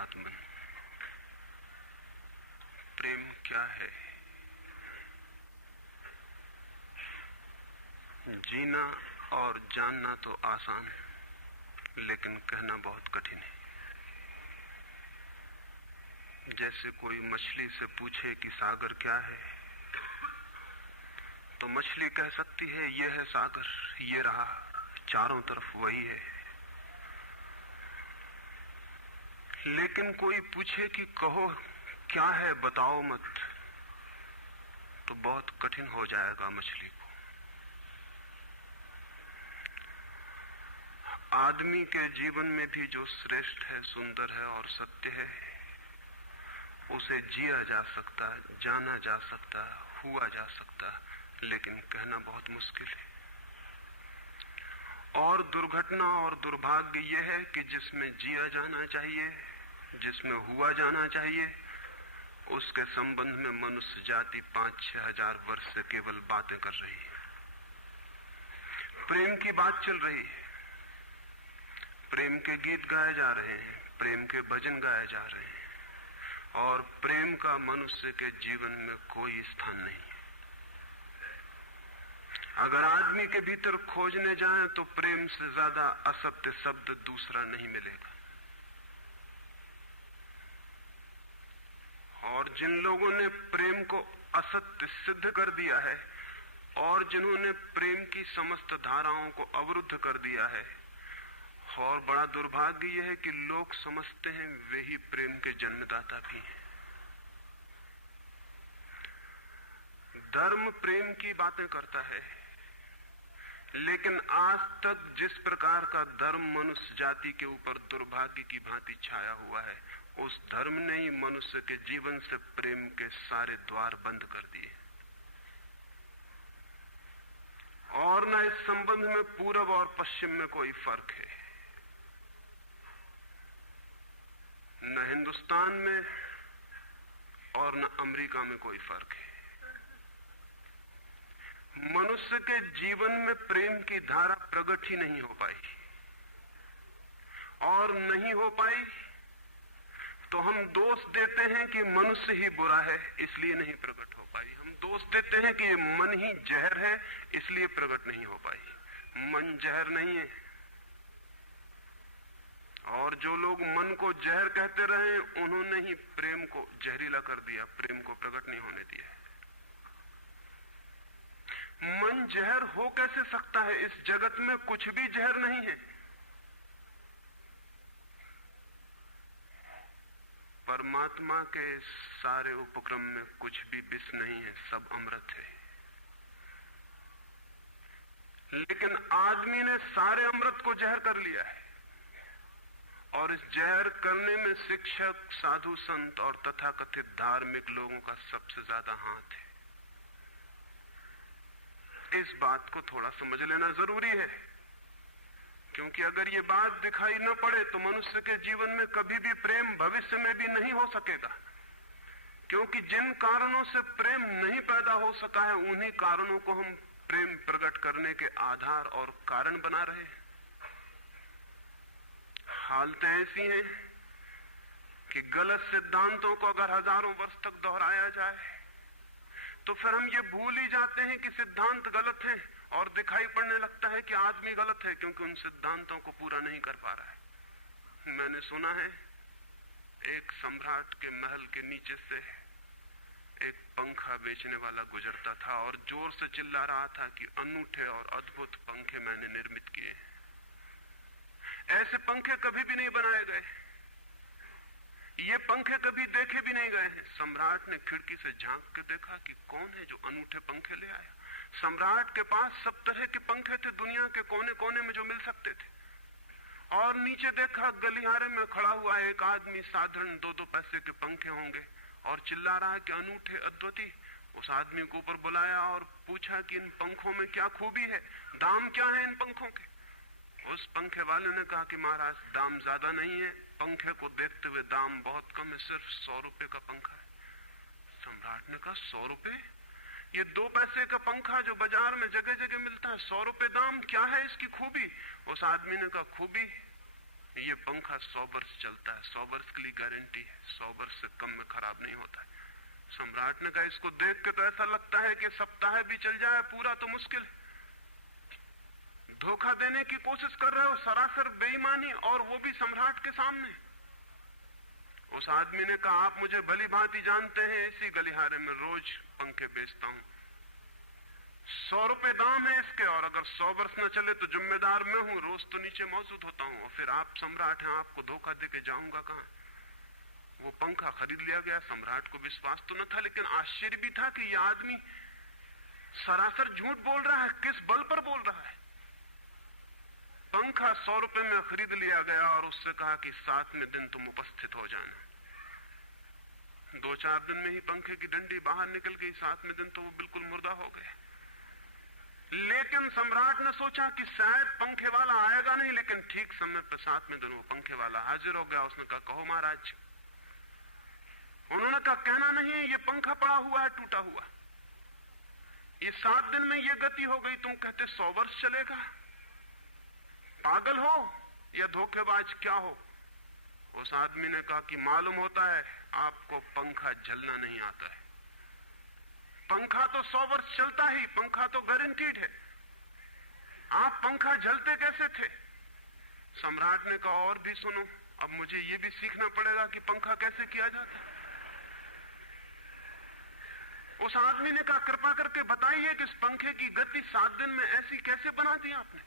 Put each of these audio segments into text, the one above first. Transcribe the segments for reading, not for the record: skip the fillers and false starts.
आत्मन, प्रेम क्या है? जीना और जानना तो आसान है, लेकिन कहना बहुत कठिन है। जैसे कोई मछली से पूछे कि सागर क्या है, तो मछली कह सकती है ये है सागर, ये रहा, चारों तरफ वही है। लेकिन कोई पूछे कि कहो क्या है, बताओ मत, तो बहुत कठिन हो जाएगा मछली को। आदमी के जीवन में भी जो श्रेष्ठ है, सुंदर है और सत्य है, उसे जिया जा सकता है, जाना जा सकता है, हुआ जा सकता है, लेकिन कहना बहुत मुश्किल है। और दुर्घटना और दुर्भाग्य यह है कि जिसमें जिया जाना चाहिए, जिसमें हुआ जाना चाहिए, उसके संबंध में मनुष्य जाति 5-6 हजार वर्ष से केवल बातें कर रही है। प्रेम की बात चल रही है, प्रेम के गीत गाए जा रहे हैं, प्रेम के भजन गाए जा रहे हैं, और प्रेम का मनुष्य के जीवन में कोई स्थान नहीं है। अगर आदमी के भीतर खोजने जाएं तो प्रेम से ज्यादा असत्य शब्द दूसरा नहीं मिलेगा। और जिन लोगों ने प्रेम को असत्य सिद्ध कर दिया है और जिन्होंने प्रेम की समस्त धाराओं को अवरुद्ध कर दिया है, और बड़ा दुर्भाग्य यह है कि लोग समझते हैं वे ही प्रेम के जन्मदाता भी हैं। धर्म प्रेम की बातें करता है, लेकिन आज तक जिस प्रकार का धर्म मनुष्य जाति के ऊपर दुर्भाग्य की भांति छाया हुआ है, उस धर्म ने ही मनुष्य के जीवन से प्रेम के सारे द्वार बंद कर दिए। और न इस संबंध में पूरब और पश्चिम में कोई फर्क है, न हिंदुस्तान में और न अमेरिका में कोई फर्क है। मनुष्य के जीवन में प्रेम की धारा प्रकट ही नहीं हो पाई, और नहीं हो पाई तो हम दोष देते हैं कि मनुष्य ही बुरा है, इसलिए नहीं प्रकट हो पाई। हम दोष देते हैं कि ये मन ही जहर है, इसलिए प्रकट नहीं हो पाई। मन जहर नहीं है, और जो लोग मन को जहर कहते रहे, उन्होंने ही प्रेम को जहरीला कर दिया, प्रेम को प्रकट नहीं होने दिया। मन जहर हो कैसे सकता है? इस जगत में कुछ भी जहर नहीं है। परमात्मा के सारे उपक्रम में कुछ भी विष नहीं है, सब अमृत है। लेकिन आदमी ने सारे अमृत को जहर कर लिया है, और इस जहर करने में शिक्षक, साधु संत और तथाकथित धार्मिक लोगों का सबसे ज्यादा हाथ है। इस बात को थोड़ा समझ लेना जरूरी है, क्योंकि अगर ये बात दिखाई न पड़े तो मनुष्य के जीवन में कभी भी प्रेम भविष्य में भी नहीं हो सकेगा। क्योंकि जिन कारणों से प्रेम नहीं पैदा हो सका है, उन्हीं कारणों को हम प्रेम प्रकट करने के आधार और कारण बना रहे हैं। हालतें ऐसी हैं कि गलत सिद्धांतों को अगर हजारों वर्ष तक दोहराया जाए तो फिर हम ये भूल ही जाते हैं कि सिद्धांत गलत हैं, और दिखाई पड़ने लगता है कि आदमी गलत है, क्योंकि उन सिद्धांतों को पूरा नहीं कर पा रहा है। मैंने सुना है एक सम्राट के महल के नीचे से एक पंखा बेचने वाला गुजरता था और जोर से चिल्ला रहा था कि अनूठे और अद्भुत पंखे मैंने निर्मित किए। ऐसे पंखे कभी भी नहीं बनाए गए, ये पंखे कभी देखे भी नहीं गए हैं। सम्राट ने खिड़की से झांक के देखा कि कौन है जो अनूठे पंखे ले आया। सम्राट के पास सब तरह के पंखे थे, दुनिया के कोने कोने में जो मिल सकते थे। और नीचे देखा, गलियारे में खड़ा हुआ एक आदमी, साधारण 2-2 पैसे के पंखे होंगे, और चिल्ला रहा है कि अनूठे, अद्वितीय। उस आदमी को ऊपर बुलाया और पूछा कि इन पंखों में क्या खूबी है, दाम क्या है इन पंखों के? उस पंखे वाले ने कहा कि महाराज, दाम ज्यादा नहीं है, पंखे को देखते हुए दाम बहुत कम है, सिर्फ 100 रुपए का पंखा है। सम्राट ने कहा 100 रुपए? ये 2 पैसे का पंखा जो बाजार में जगह जगह मिलता है, 100 रुपए दाम, क्या है इसकी खूबी? उस आदमी ने कहा खूबी ये पंखा 100 वर्ष चलता है, 100 वर्ष के लिए गारंटी है, 100 वर्ष से कम में खराब नहीं होता है। सम्राट ने कहा इसको देख के तो ऐसा लगता है कि सप्ताह भी चल जाए पूरा तो मुश्किल है। धोखा देने की कोशिश कर रहे हो, सरासर बेईमानी, और वो भी सम्राट के सामने। उस आदमी ने कहा आप मुझे भली भांति जानते हैं, इसी गलिहारे में रोज पंखे बेचता हूं, 100 रुपए दाम है इसके, और अगर 100 वर्ष न चले तो जिम्मेदार मैं हूं, रोज तो नीचे मौजूद होता हूं, और फिर आप सम्राट हैं, आपको धोखा देके जाऊंगा कहां। वो पंखा खरीद लिया गया। सम्राट को विश्वास तो न था, लेकिन आश्चर्य भी था कि यह आदमी सरासर झूठ बोल रहा है, किस बल पर बोल रहा है। पंखा 100 रुपए में खरीद लिया गया और उससे कहा कि 7वें दिन तुम उपस्थित हो जाना। 2-4 दिन में ही पंखे की डंडी बाहर निकल गई, 7वें दिन तो वो बिल्कुल मुर्दा हो गए। लेकिन सम्राट ने सोचा कि शायद पंखे वाला आएगा नहीं, लेकिन ठीक समय पर 7वें दिन वो पंखे वाला हाजिर हो गया। उसने कहा कहो महाराज। उन्होंने कहा कहना नहीं है, ये पंखा पड़ा हुआ है टूटा हुआ, ये 7 दिन में ये गति हो गई, तुम कहते 100 वर्ष चलेगा। पागल हो या धोखेबाज क्या हो। उस आदमी ने कहा कि मालूम होता है आपको पंखा जलना नहीं आता है, पंखा तो 100 वर्ष चलता ही, पंखा तो गारंटीड है, आप पंखा जलते कैसे थे। सम्राट ने कहा और भी सुनो, अब मुझे ये भी सीखना पड़ेगा कि पंखा कैसे किया जाता है। उस आदमी ने कहा कृपा करके बताइए कि इस पंखे की गति 7 दिन में ऐसी कैसे बना दी आपने,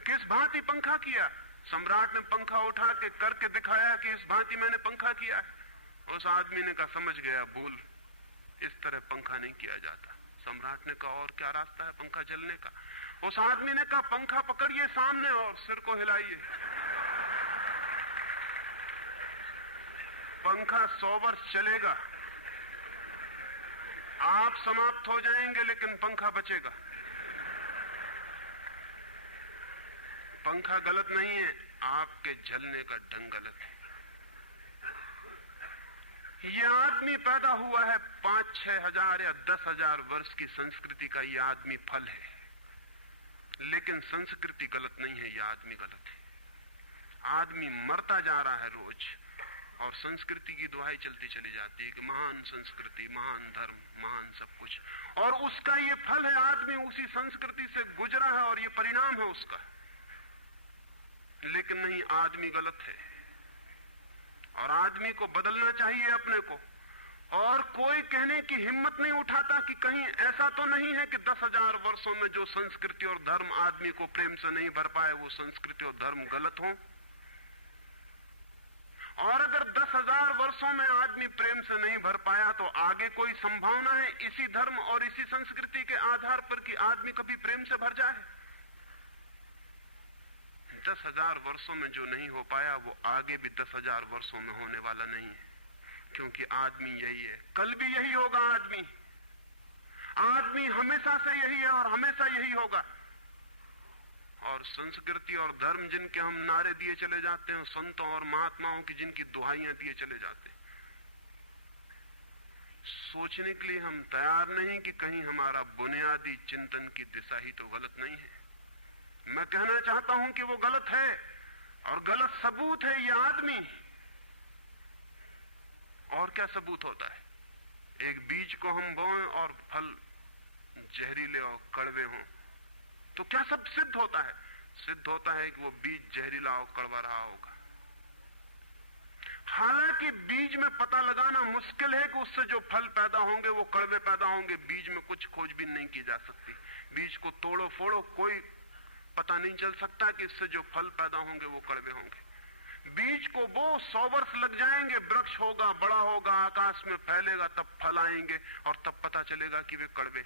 किस भांति पंखा किया। सम्राट ने पंखा उठा के करके दिखाया कि इस भांति मैंने पंखा किया है। उस आदमी ने कहा समझ गया, भूल, इस तरह पंखा नहीं किया जाता। सम्राट ने कहा और क्या रास्ता है पंखा जलने का। उस आदमी ने कहा पंखा पकड़िए सामने और सिर को हिलाइए। पंखा 100 वर्ष चलेगा, आप समाप्त हो जाएंगे लेकिन पंखा बचेगा। पंखा गलत नहीं है, आपके जलने का ढंग गलत है। यह आदमी पैदा हुआ है 5-6 हजार या 10 हजार वर्ष की संस्कृति का, यह आदमी फल है, लेकिन संस्कृति गलत नहीं है, यह आदमी गलत है। आदमी मरता जा रहा है रोज, और संस्कृति की दुहाई चलती चली जाती है कि महान संस्कृति, महान धर्म, महान सब कुछ, और उसका ये फल है, आदमी उसी संस्कृति से गुजरा है और ये परिणाम है उसका। लेकिन नहीं, आदमी गलत है और आदमी को बदलना चाहिए अपने को। और कोई कहने की हिम्मत नहीं उठाता कि कहीं ऐसा तो नहीं है कि 10,000 वर्षों में जो संस्कृति और धर्म आदमी को प्रेम से नहीं भर पाए, वो संस्कृति और धर्म गलत हो। और अगर 10,000 वर्षों में आदमी प्रेम से नहीं भर पाया, तो आगे कोई संभावना है इसी धर्म और इसी संस्कृति के आधार पर कि आदमी कभी प्रेम से भर जाए। 10,000 वर्षों में जो नहीं हो पाया, वो आगे भी 10,000 वर्षों में होने वाला नहीं है, क्योंकि आदमी यही है, कल भी यही होगा। आदमी हमेशा से यही है और हमेशा यही होगा। और संस्कृति और धर्म जिनके हम नारे दिए चले जाते हैं, संतों और महात्माओं की जिनकी दुहाइयां दिए चले जाते हैं, सोचने के लिए हम तैयार नहीं कि कहीं हमारा बुनियादी चिंतन की दिशा ही तो गलत नहीं है। मैं कहना चाहता हूं कि वो गलत है, और गलत सबूत है ये आदमी। और क्या सबूत होता है? एक बीज को हम बोएं और फल जहरीले और कड़वे हों, तो क्या सब सिद्ध होता है? सिद्ध होता है कि वो बीज जहरीला और कड़वा रहा होगा। हालांकि बीज में पता लगाना मुश्किल है कि उससे जो फल पैदा होंगे वो कड़वे पैदा होंगे। बीज में कुछ खोजबीन नहीं की जा सकती। बीज को तोड़ो फोड़ो, कोई पता नहीं चल सकता कि इससे जो फल पैदा होंगे वो कड़वे होंगे। बीज को वो 100 वर्ष लग जाएंगे, वृक्ष होगा, बड़ा होगा, आकाश में फैलेगा, तब फल आएंगे और तब पता चलेगा कि वे कड़वे।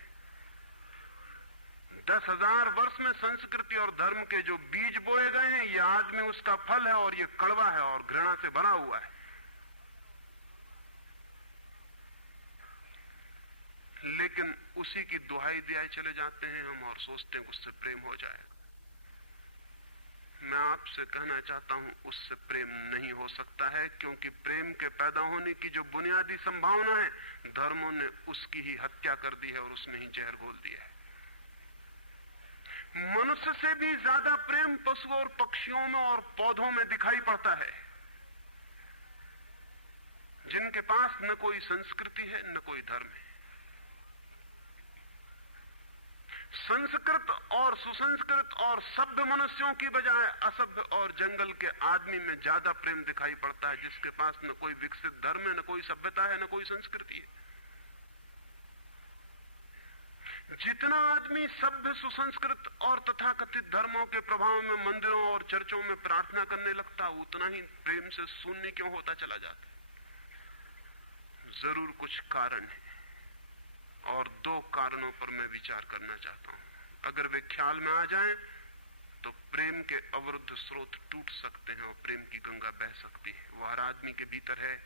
10,000 वर्ष में संस्कृति और धर्म के जो बीज बोए गए हैं, ये आदमी उसका फल है और ये कड़वा है और घृणा से भरा हुआ है। लेकिन उसी की दुहाई दिए चले जाते हैं हम और सोचते हैं उससे प्रेम हो जाएगा। मैं आपसे कहना चाहता हूं उससे प्रेम नहीं हो सकता है, क्योंकि प्रेम के पैदा होने की जो बुनियादी संभावना है, धर्मों ने उसकी ही हत्या कर दी है और उसमें ही जहर घोल दिया है। मनुष्य से भी ज्यादा प्रेम पशुओं और पक्षियों में और पौधों में दिखाई पड़ता है, जिनके पास न कोई संस्कृति है न कोई धर्म है। संस्कृत और सुसंस्कृत और सभ्य मनुष्यों की बजाय असभ्य और जंगल के आदमी में ज्यादा प्रेम दिखाई पड़ता है, जिसके पास न कोई विकसित धर्म है, न कोई सभ्यता है, न कोई संस्कृति है। जितना आदमी सभ्य, सुसंस्कृत और तथाकथित धर्मों के प्रभाव में मंदिरों और चर्चों में प्रार्थना करने लगता, उतना ही प्रेम से शून्य क्यों होता चला जाता? जरूर कुछ कारण है, और दो कारणों पर मैं विचार करना चाहता हूं। अगर वे ख्याल में आ जाएं तो प्रेम के अवरुद्ध स्रोत टूट सकते हैं और प्रेम की गंगा बह सकती है। वो हर आदमी के भीतर है,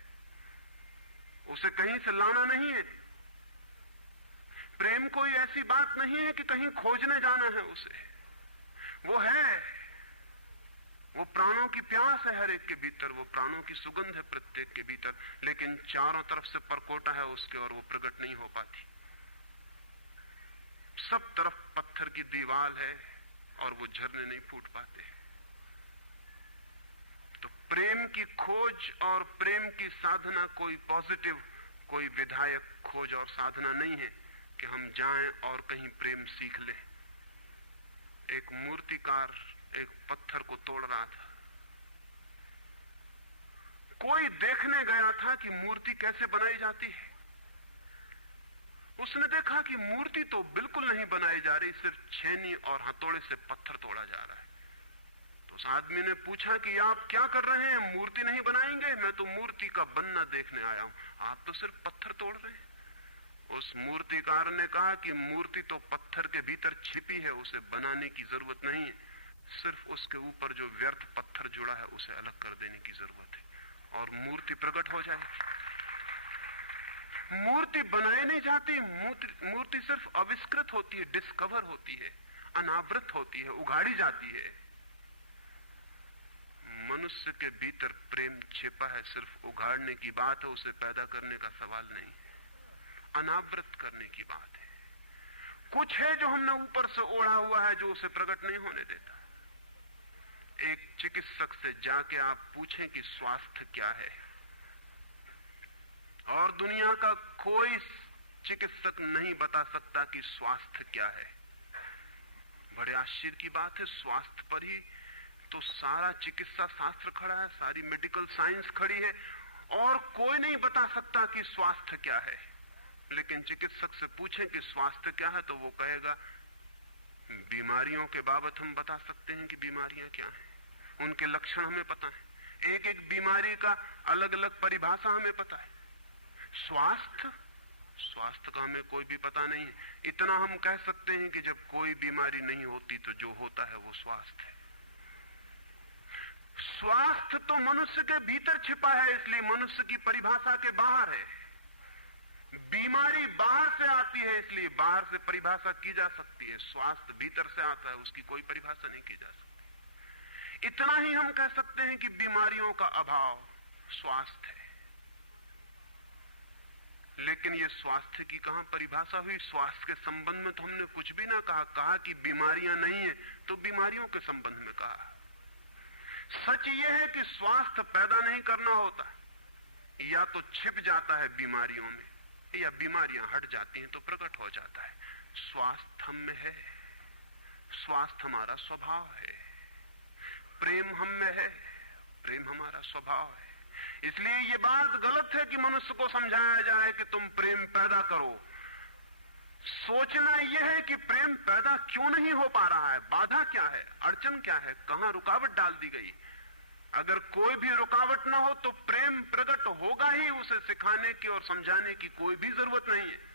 उसे कहीं से लाना नहीं है। प्रेम कोई ऐसी बात नहीं है कि कहीं खोजने जाना है उसे, वो है, वो प्राणों की प्यास है हर एक के भीतर, वो प्राणों की सुगंध है प्रत्येक के भीतर, लेकिन चारों तरफ से परकोटा है उसके और वो प्रकट नहीं हो पाती। सब तरफ पत्थर की दीवार है और वो झरने नहीं फूट पाते। तो प्रेम की खोज और प्रेम की साधना कोई पॉजिटिव, कोई विधायक खोज और साधना नहीं है कि हम जाएं और कहीं प्रेम सीख लें। एक मूर्तिकार एक पत्थर को तोड़ रहा था, कोई देखने गया था कि मूर्ति कैसे बनाई जाती है। उसने देखा कि मूर्ति तो बिल्कुल नहीं बनाई जा रही, सिर्फ छेनी और हथौड़े से पत्थर तोड़ा जा रहा है। तो उस आदमी ने पूछा कि आप क्या कर रहे हैं, मूर्ति नहीं बनाएंगे? मैं तो मूर्ति का बनना देखने आया हूं, आप तो सिर्फ पत्थर तोड़ रहे हैं। उस मूर्तिकार ने कहा कि मूर्ति तो पत्थर के भीतर छिपी है, उसे बनाने की जरूरत नहीं है, सिर्फ उसके ऊपर जो व्यर्थ पत्थर जुड़ा है उसे अलग कर देने की जरूरत है और मूर्ति प्रकट हो जाएगी। मूर्ति बनाई नहीं जाती, मूर्ति सिर्फ आविष्कृत होती है, डिस्कवर होती है, अनावृत होती है, उगाड़ी जाती है। मनुष्य के भीतर प्रेम छिपा है, सिर्फ उगाड़ने की बात है, उसे पैदा करने का सवाल नहीं है, अनावृत करने की बात है। कुछ है जो हमने ऊपर से ओढ़ा हुआ है, जो उसे प्रकट नहीं होने देता। एक चिकित्सक से जाके आप पूछें कि स्वास्थ्य क्या है, और दुनिया का कोई चिकित्सक नहीं बता सकता कि स्वास्थ्य क्या है। बड़े आश्चर्य की बात है, स्वास्थ्य पर ही तो सारा चिकित्सा शास्त्र खड़ा है, सारी मेडिकल साइंस खड़ी है, और कोई नहीं बता सकता कि स्वास्थ्य क्या है। लेकिन चिकित्सक से पूछें कि स्वास्थ्य क्या है, तो वो कहेगा बीमारियों के बाबत हम बता सकते हैं कि बीमारियां क्या हैं, उनके लक्षण हमें पता है, एक एक बीमारी का अलग अलग परिभाषा हमें पता है। स्वास्थ्य का हमें कोई भी पता नहीं है। इतना हम कह सकते हैं कि जब कोई बीमारी नहीं होती तो जो होता है वो स्वास्थ्य है। स्वास्थ्य तो मनुष्य के भीतर छिपा है, इसलिए मनुष्य की परिभाषा के बाहर है। बीमारी बाहर से आती है, इसलिए बाहर से परिभाषा की जा सकती है। स्वास्थ्य भीतर से आता है, उसकी कोई परिभाषा नहीं की जा सकती। इतना ही हम कह सकते हैं कि बीमारियों का अभाव स्वास्थ्य है। लेकिन ये स्वास्थ्य की कहां परिभाषा हुई? स्वास्थ्य के संबंध में तो हमने कुछ भी ना कहा कि बीमारियां नहीं है तो बीमारियों के संबंध में कहा। सच ये है कि स्वास्थ्य पैदा नहीं करना होता, या तो छिप जाता है बीमारियों में, या बीमारियां हट जाती हैं तो प्रकट हो जाता है। स्वास्थ्य हम में है, स्वास्थ्य हमारा स्वभाव है। प्रेम हम में है, प्रेम हमारा स्वभाव है। इसलिए ये बात गलत है कि मनुष्य को समझाया जाए कि तुम प्रेम पैदा करो। सोचना यह है कि प्रेम पैदा क्यों नहीं हो पा रहा है, बाधा क्या है, अड़चन क्या है, कहां रुकावट डाल दी गई। अगर कोई भी रुकावट ना हो तो प्रेम प्रकट होगा ही। उसे सिखाने की और समझाने की कोई भी जरूरत नहीं है।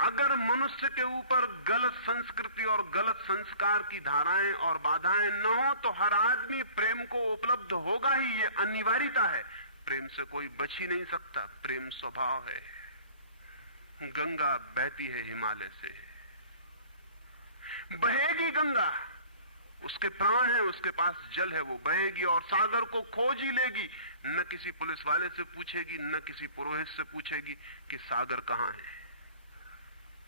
अगर मनुष्य के ऊपर गलत संस्कृति और गलत संस्कार की धाराएं और बाधाएं न हो तो हर आदमी प्रेम को उपलब्ध होगा ही, ये अनिवार्यता है। प्रेम से कोई बच ही नहीं सकता, प्रेम स्वभाव है। गंगा बहती है हिमालय से, बहेगी गंगा, उसके प्राण है, उसके पास जल है, वो बहेगी और सागर को खोज ही लेगी। न किसी पुलिस वाले से पूछेगी, न किसी पुरोहित से पूछेगी कि सागर कहां है।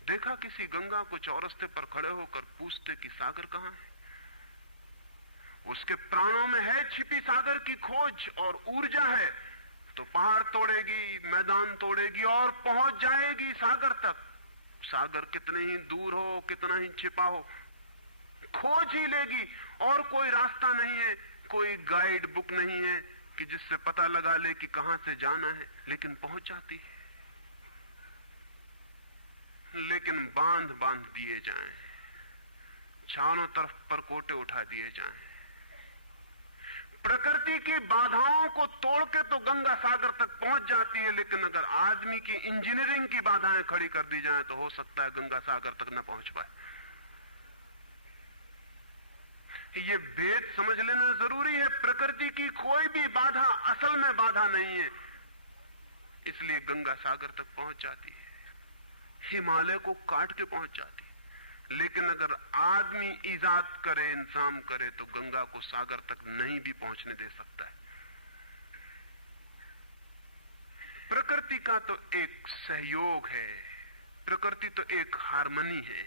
देखा किसी गंगा को चौरस्ते पर खड़े होकर पूछते कि सागर कहां है? उसके प्राणों में है छिपी सागर की खोज और ऊर्जा है, तो पहाड़ तोड़ेगी, मैदान तोड़ेगी और पहुंच जाएगी सागर तक। सागर कितने ही दूर हो, कितना ही छिपा हो, खोज ही लेगी। और कोई रास्ता नहीं है, कोई गाइड बुक नहीं है कि जिससे पता लगा ले कि कहां से जाना है, लेकिन पहुंच जाती है। लेकिन बांध बांध दिए जाएं, चारों तरफ परकोटे उठा दिए जाएं, प्रकृति की बाधाओं को तोड़ के तो गंगा सागर तक पहुंच जाती है, लेकिन अगर आदमी की इंजीनियरिंग की बाधाएं खड़ी कर दी जाएं तो हो सकता है गंगा सागर तक न पहुंच पाए। ये भेद समझ लेना जरूरी है। प्रकृति की कोई भी बाधा असल में बाधा नहीं है, इसलिए गंगा सागर तक पहुंच जाती है, हिमालय को काट के पहुंच जाती है। लेकिन अगर आदमी इजाद करे, इंतजाम करे, तो गंगा को सागर तक नहीं भी पहुंचने दे सकता है। प्रकृति का तो एक सहयोग है, प्रकृति तो एक हार्मनी है।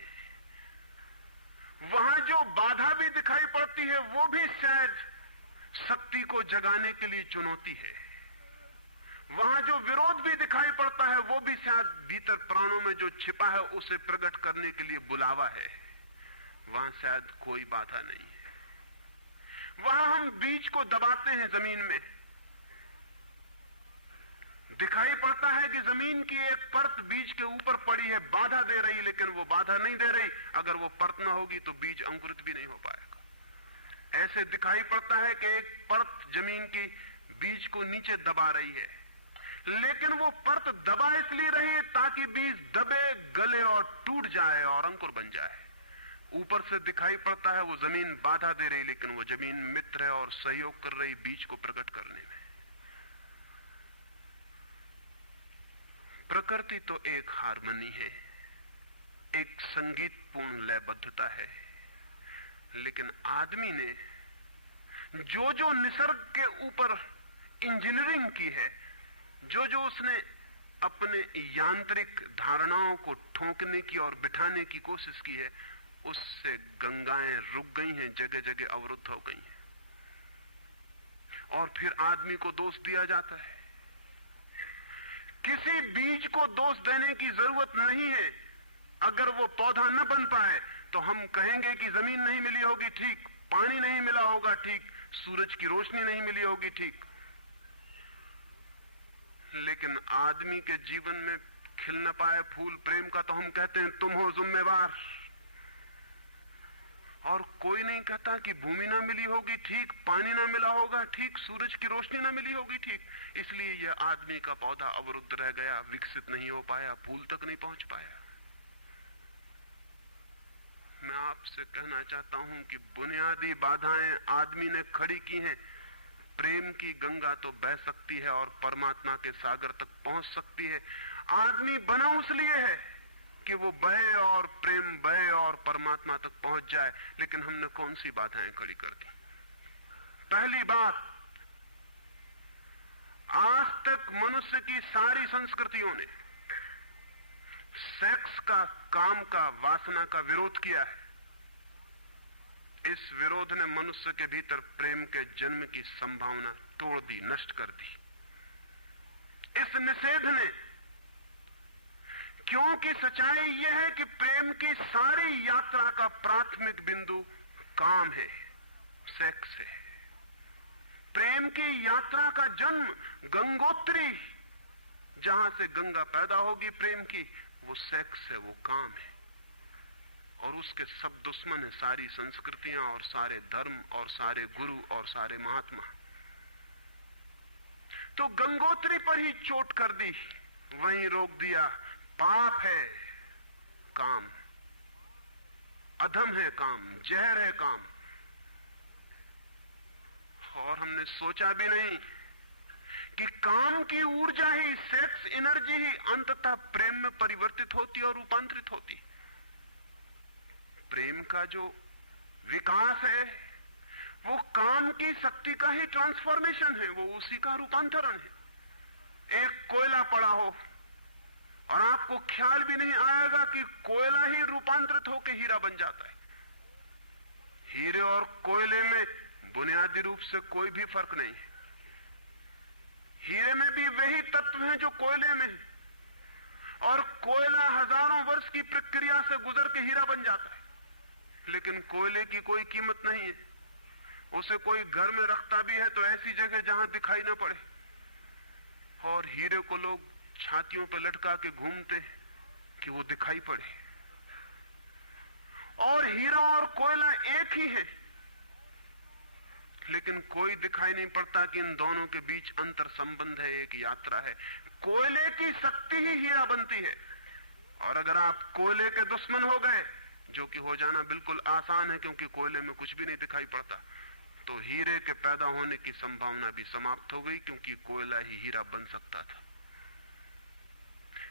वहां जो बाधा भी दिखाई पड़ती है वो भी शायद शक्ति को जगाने के लिए चुनौती है। वहां जो विरोध भी दिखाई पड़ता है वो भी शायद भीतर प्राणों में जो छिपा है उसे प्रकट करने के लिए बुलावा है। वहां शायद कोई बाधा नहीं है। वहां हम बीज को दबाते हैं जमीन में, दिखाई पड़ता है कि जमीन की एक परत बीज के ऊपर पड़ी है, बाधा दे रही, लेकिन वो बाधा नहीं दे रही। अगर वो परत ना होगी तो बीज अंकुरित भी नहीं हो पाएगा। ऐसे दिखाई पड़ता है कि एक परत जमीन की बीज को नीचे दबा रही है, लेकिन वो परत दबा इसलिए रही है ताकि बीज दबे, गले और टूट जाए और अंकुर बन जाए। ऊपर से दिखाई पड़ता है वो जमीन बाधा दे रही, लेकिन वो जमीन मित्र है और सहयोग कर रही बीज को प्रकट करने में। प्रकृति तो एक हार्मनी है, एक संगीतपूर्ण लयबद्धता है, लेकिन आदमी ने जो जो निसर्ग के ऊपर इंजीनियरिंग की है, जो जो उसने अपने यांत्रिक धारणाओं को ठोंकने की और बिठाने की कोशिश की है, उससे गंगाएं रुक गई हैं, जगह जगह अवरुद्ध हो गई हैं। और फिर आदमी को दोष दिया जाता है। किसी बीज को दोष देने की जरूरत नहीं है। अगर वो पौधा न बन पाए तो हम कहेंगे कि जमीन नहीं मिली होगी, ठीक, पानी नहीं मिला होगा, ठीक, सूरज की रोशनी नहीं मिली होगी, ठीक। लेकिन आदमी के जीवन में खिल न पाए फूल प्रेम का तो हम कहते हैं तुम हो जिम्मेवार। और कोई नहीं कहता कि भूमि ना मिली होगी, ठीक, पानी ना मिला होगा, ठीक, सूरज की रोशनी ना मिली होगी, ठीक। इसलिए यह आदमी का पौधा अवरुद्ध रह गया, विकसित नहीं हो पाया, फूल तक नहीं पहुंच पाया। मैं आपसे कहना चाहता हूं कि बुनियादी बाधाएं आदमी ने खड़ी की हैं। प्रेम की गंगा तो बह सकती है और परमात्मा के सागर तक पहुंच सकती है। आदमी बना उसलिए है कि वो बहे और प्रेम बहे और परमात्मा तक पहुंच जाए, लेकिन हमने कौन सी बाधाएं खड़ी कर दी? पहली बात, आज तक मनुष्य की सारी संस्कृतियों ने सेक्स का, काम का, वासना का विरोध किया है। इस विरोध ने मनुष्य के भीतर प्रेम के जन्म की संभावना तोड़ दी, नष्ट कर दी। इस निषेध ने, क्योंकि सच्चाई यह है कि प्रेम की सारी यात्रा का प्राथमिक बिंदु काम है, सेक्स है। प्रेम की यात्रा का जन्म गंगोत्री, जहां से गंगा पैदा होगी प्रेम की, वो सेक्स है, वो काम है। और उसके सब दुश्मन है, सारी संस्कृतियां और सारे धर्म और सारे गुरु और सारे महात्मा। तो गंगोत्री पर ही चोट कर दी, वहीं रोक दिया। पाप है काम, अधम है काम, जहर है काम। और हमने सोचा भी नहीं कि काम की ऊर्जा ही, सेक्स एनर्जी ही अंततः प्रेम में परिवर्तित होती और रूपांतरित होती। प्रेम का जो विकास है वो काम की शक्ति का ही ट्रांसफॉर्मेशन है, वो उसी का रूपांतरण है। एक कोयला पड़ा हो, और आपको ख्याल भी नहीं आएगा कि कोयला ही रूपांतरित होकर हीरा बन जाता है। हीरे और कोयले में बुनियादी रूप से कोई भी फर्क नहीं है। हीरे में भी वही तत्व हैं जो कोयले में है, और कोयला हजारों वर्ष की प्रक्रिया से गुजर के हीरा बन जाता है। लेकिन कोयले की कोई कीमत नहीं है। उसे कोई घर में रखता भी है तो ऐसी जगह जहां दिखाई ना पड़े, और हीरे को लोग छातियों पर लटका के घूमते कि वो दिखाई पड़े। और हीरा और कोयला एक ही है, लेकिन कोई दिखाई नहीं पड़ता कि इन दोनों के बीच अंतर संबंध है, एक यात्रा है। कोयले की शक्ति ही हीरा बनती है, और अगर आप कोयले के दुश्मन हो गए, जो कि हो जाना बिल्कुल आसान है क्योंकि कोयले में कुछ भी नहीं दिखाई पड़ता, तो हीरे के पैदा होने की संभावना भी समाप्त हो गई, क्योंकि कोयला ही हीरा बन सकता था।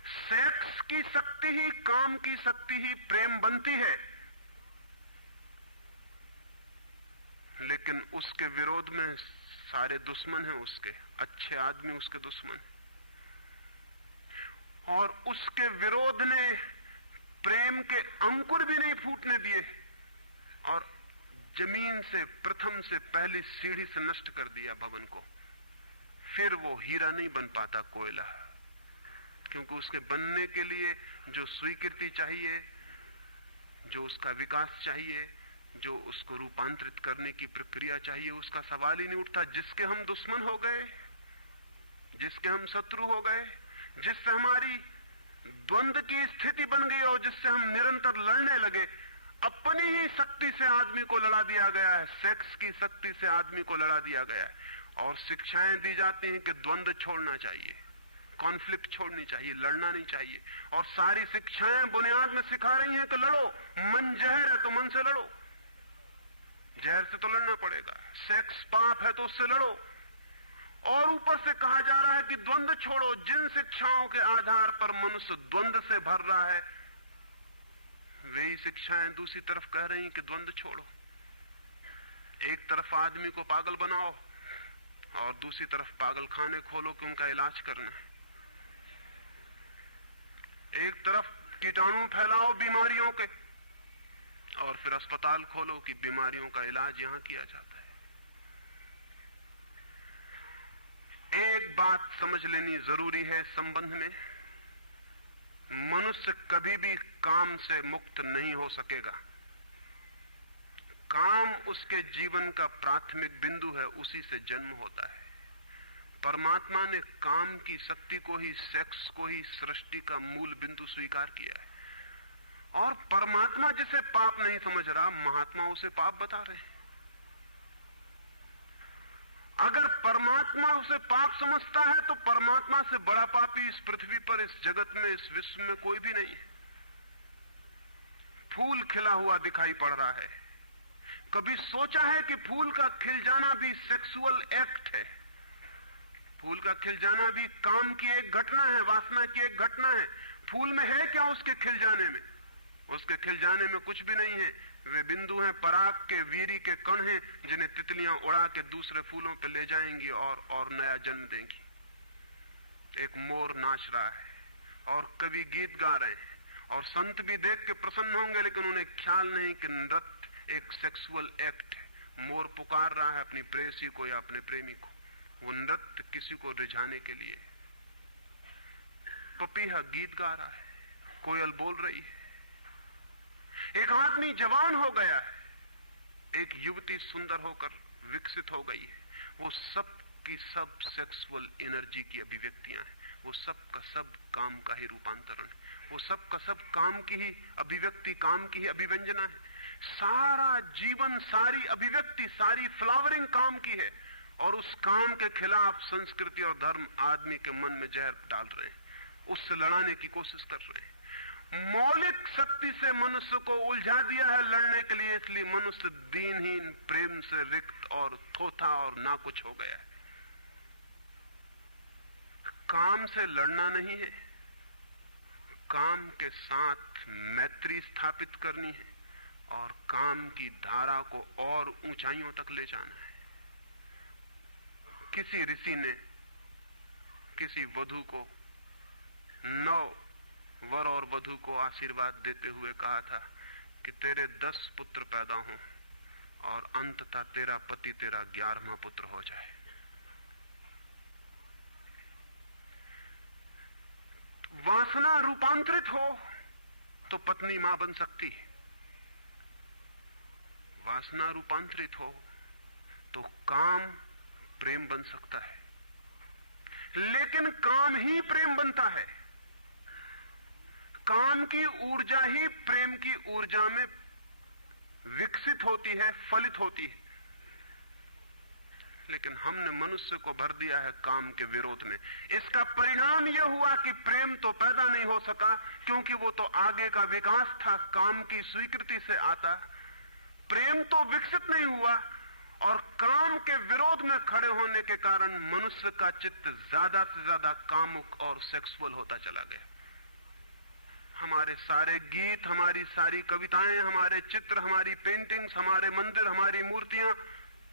सेक्स की शक्ति ही, काम की शक्ति ही प्रेम बनती है, लेकिन उसके विरोध में सारे दुश्मन हैं उसके। अच्छे आदमी उसके दुश्मन हैं, और उसके विरोध ने प्रेम के अंकुर भी नहीं फूटने दिए, और जमीन से प्रथम से पहली सीढ़ी से नष्ट कर दिया भवन को। फिर वो हीरा नहीं बन पाता कोयला, क्योंकि उसके बनने के लिए जो स्वीकृति चाहिए, जो उसका विकास चाहिए, जो उसको रूपांतरित करने की प्रक्रिया चाहिए, उसका सवाल ही नहीं उठता। जिसके हम दुश्मन हो गए, जिसके हम शत्रु हो गए, जिससे हमारी द्वंद्व की स्थिति बन गई और जिससे हम निरंतर लड़ने लगे, अपनी ही शक्ति से आदमी को लड़ा दिया गया है, सेक्स की शक्ति से आदमी को लड़ा दिया गया है। और शिक्षाएं दी जाती हैं कि द्वंद्व छोड़ना चाहिए, कॉन्फ्लिक्ट छोड़नी चाहिए, लड़ना नहीं चाहिए। और सारी शिक्षाएं बुनियाद में सिखा रही हैं कि लड़ो, मन जहर है तो मन से लड़ो, जहर से तो लड़ना पड़ेगा। सेक्स पाप है तो उससे लड़ो। और ऊपर से कहा जा रहा है कि द्वंद्व छोड़ो। जिन शिक्षाओं के आधार पर मनुष्य द्वंद्व से भर रहा है, वही शिक्षाएं दूसरी तरफ कह रही हैं कि द्वंद्व छोड़ो। एक तरफ आदमी को पागल बनाओ और दूसरी तरफ पागल खाने खोलो कि उनका इलाज करना है। एक तरफ कीटाणु फैलाओ बीमारियों के, और फिर अस्पताल खोलो कि बीमारियों का इलाज यहां किया जाता है। एक बात समझ लेनी जरूरी है संबंध में, मनुष्य कभी भी काम से मुक्त नहीं हो सकेगा। काम उसके जीवन का प्राथमिक बिंदु है, उसी से जन्म होता है। परमात्मा ने काम की शक्ति को ही, सेक्स को ही सृष्टि का मूल बिंदु स्वीकार किया है। और परमात्मा जिसे पाप नहीं समझ रहा, महात्मा उसे पाप बता रहे हैं। अगर परमात्मा उसे पाप समझता है तो परमात्मा से बड़ा पापी इस पृथ्वी पर, इस जगत में, इस विश्व में कोई भी नहीं है। फूल खिला हुआ दिखाई पड़ रहा है। कभी सोचा है कि फूल का खिल जाना भी सेक्सुअल एक्ट है? फूल का खिल जाना भी काम की एक घटना है, वासना की एक घटना है। फूल में है क्या उसके खिल जाने में? उसके खिल जाने में कुछ भी नहीं है। वे बिंदु हैं, पराग के, वीरी के कण हैं, जिन्हें तितलियां उड़ा के दूसरे फूलों पे ले जाएंगी और नया जन्म देंगी। एक मोर नाच रहा है और कवि गीत गा रहे हैं, और संत भी देख के प्रसन्न होंगे, लेकिन उन्हें ख्याल नहीं कि नृत्य एक सेक्सुअल एक्ट है। मोर पुकार रहा है अपनी प्रेयसी को या अपने प्रेमी को, वो नृत्य किसी को रिझाने के लिए। पपीहा गीत गा रहा है, कोयल बोल रही है। एक आदमी जवान हो गया है, एक युवती सुंदर होकर विकसित हो गई है। वो सब की सब सेक्सुअल एनर्जी की अभिव्यक्तियां हैं। वो सब का सब काम का ही रूपांतरण है। वो सब का सब काम की ही अभिव्यक्ति, काम की ही अभिव्यंजना है। सारा जीवन, सारी अभिव्यक्ति, सारी फ्लावरिंग काम की है। और उस काम के खिलाफ संस्कृति और धर्म आदमी के मन में जहर डाल रहे हैं, उससे लड़ाने की कोशिश कर रहे हैं। मौलिक शक्ति से मनुष्य को उलझा दिया है लड़ने के लिए, इसलिए मनुष्य दीनहीन, प्रेम से रिक्त और थोथा और ना कुछ हो गया है। काम से लड़ना नहीं है, काम के साथ मैत्री स्थापित करनी है और काम की धारा को और ऊंचाइयों तक ले जाना है। किसी ऋषि ने किसी वधू को 9 वर और वधू को आशीर्वाद देते हुए कहा था कि तेरे 10 पुत्र पैदा हों और अंततः तेरा पति तेरा 11वां पुत्र हो जाए। वासना रूपांतरित हो तो पत्नी मां बन सकती है, वासना रूपांतरित हो तो काम प्रेम बन सकता है, लेकिन काम ही प्रेम बनता है। काम की ऊर्जा ही प्रेम की ऊर्जा में विकसित होती है, फलित होती है। लेकिन हमने मनुष्य को भर दिया है काम के विरोध में। इसका परिणाम यह हुआ कि प्रेम तो पैदा नहीं हो सका, क्योंकि वो तो आगे का विकास था, काम की स्वीकृति से आता। प्रेम तो विकसित नहीं हुआ और काम के विरोध में खड़े होने के कारण मनुष्य का चित्त ज्यादा से ज्यादा कामुक और सेक्सुअल होता चला गया। हमारे सारे गीत, हमारी सारी कविताएं, हमारे चित्र, हमारी पेंटिंग्स, हमारे मंदिर, हमारी मूर्तियां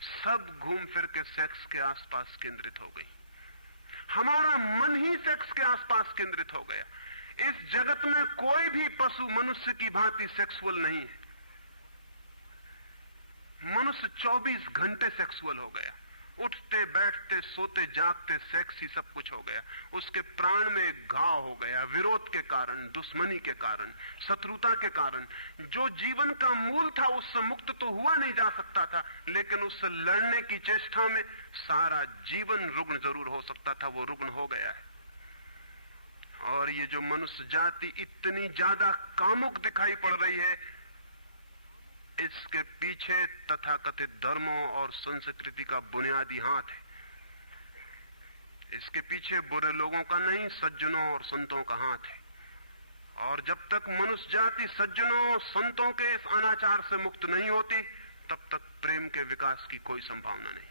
सब घूम फिर के सेक्स के आसपास केंद्रित हो गई। हमारा मन ही सेक्स के आसपास केंद्रित हो गया। इस जगत में कोई भी पशु मनुष्य की भांति सेक्सुअल नहीं है। मनुष्य 24 घंटे सेक्सुअल हो गया। उठते बैठते सोते जागते सेक्स ही सब कुछ हो गया। उसके प्राण में एक घाव हो गया, विरोध के कारण, दुश्मनी के कारण, शत्रुता के कारण। जो जीवन का मूल था उससे मुक्त तो हुआ नहीं जा सकता था, लेकिन उससे लड़ने की चेष्टा में सारा जीवन रुग्ण जरूर हो सकता था, वो रुग्ण हो गया है। और ये जो मनुष्य जाति इतनी ज्यादा कामुक दिखाई पड़ रही है, इसके पीछे तथाकथित धर्मों और संस्कृति का बुनियादी हाथ है। इसके पीछे बुरे लोगों का नहीं, सज्जनों और संतों का हाथ है। और जब तक मनुष्य जाति सज्जनों और संतों के इस अनाचार से मुक्त नहीं होती, तब तक प्रेम के विकास की कोई संभावना नहीं।